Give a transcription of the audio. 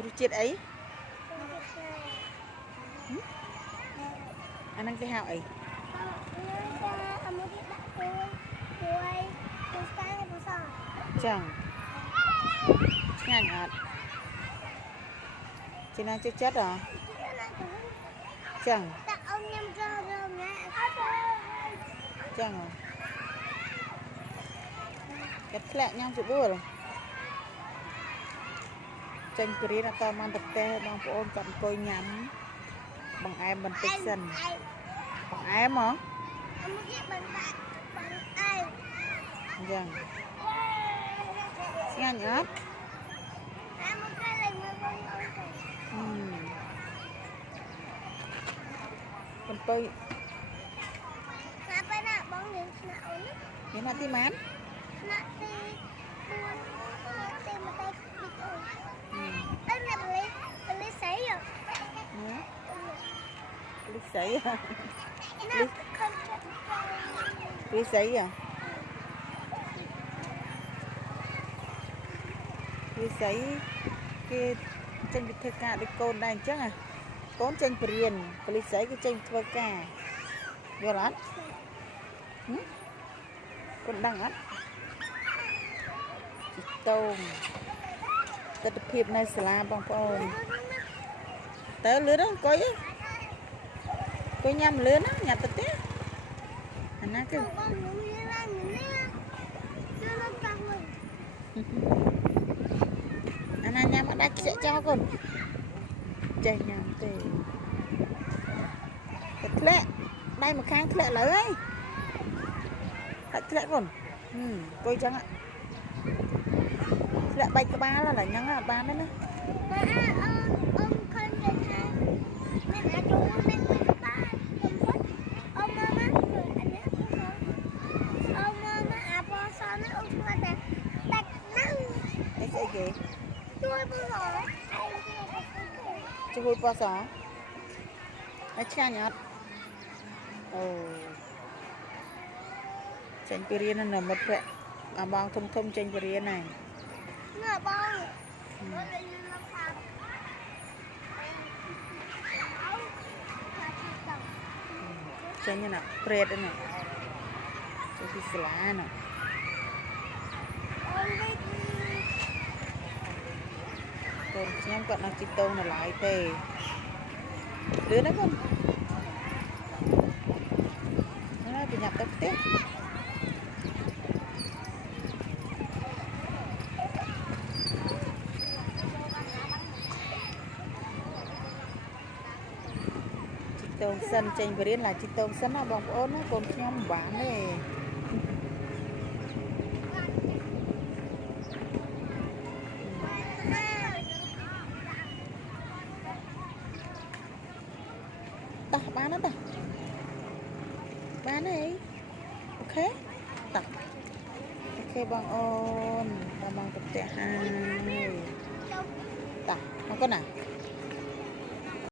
รสជាតិអីអាហ្នឹងគេហៅអីចឹងឆ្ងាញ់អត់ជាណាចិត្តចិត្តហ៎ចឹងចឹងចិត្តធ្លាក់ញ៉ាំច្បួលចេញពីរៀនអត់តបានទៅផ្ទះបងប្អូនគាត់អង្គុយញ៉ាំបង្អែមបន្តិចសិនបង្អែមហ៎ចឹងស្ងាញ់អត់បន្ទុយមានណាទីម៉ានលីស័យលីស័យលីស័យគេចេញពីធ្វើការដូចកូនដែរអញ្ចឹងកូនចេញបរៀនប៉ូលីស័យគេចេញធ្វើការយល់អត់កូនដឹងអត់ជីតូងទស្សនភាពនៅសាលាបងប្អូនតើលឿនអង្គុយញ៉ាំលឿនណាញ៉ាំទៅទេអាណាគឺអាណាញ៉ាំអត់ដាច់ខ្ជិះចោលកូនចេះញ៉ាំទេតែធ្លាក់ដៃម្ខាងធ្លាក់លើហើយតែធ្លាក់កូនអង្គុយចឹងធ្លាក់បែកក្បាលឡើយហ្នឹងអត់បានទេណាគេជួយប៉សហើយឆ្ងាញ់អត់អូចេញពីរៀននៅមិត្តភ័ក្តិអាបងធំចេញពីរៀនហើយណាបងចេញណាប្រេតណាចេញពីសាលាណាកូនខ្ញុំគាត់នៅជីតូងនៅឡើយទេលឿនណាកូនណាប្រញាប់ទៅផ្ទះជីតូងសិនចេញបរៀនឡាជីតូងសិនណាបងប្អូនណាកូនខ្ញុំមិនបានទេតោះបានទេបានទេអូខេតោះអូខេបងអូនដល់មកទៅផ្ទះហើយតោះមកកូនណា